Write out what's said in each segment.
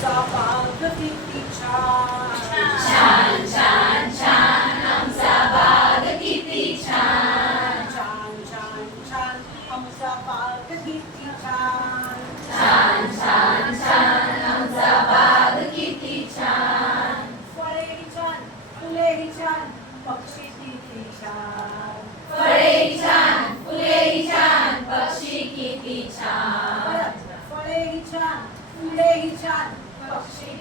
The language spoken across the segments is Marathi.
So, I'll.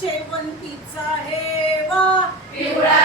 शेवंतीचा हेवा. पिवळा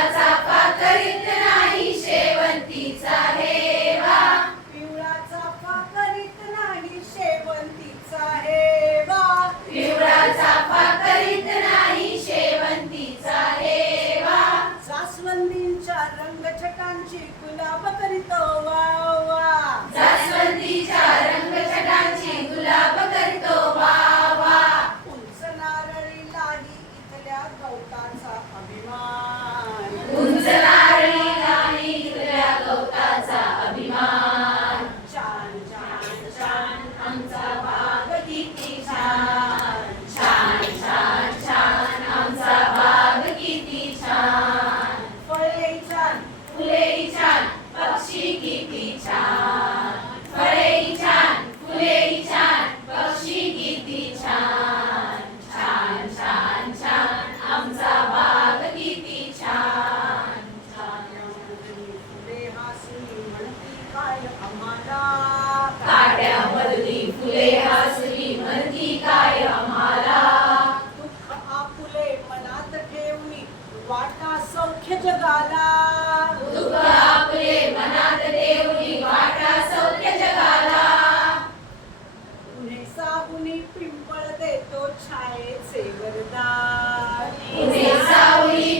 पिंपळ देतो छायेचे वरदान.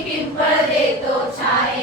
पिंपळ देतो छाये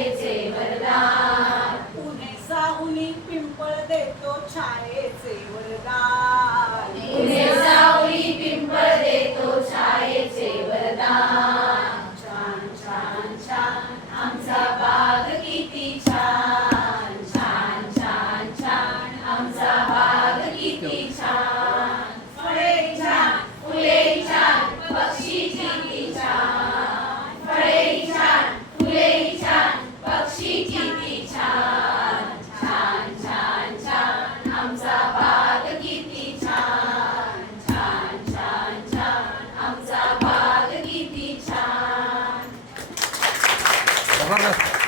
Muchas gracias.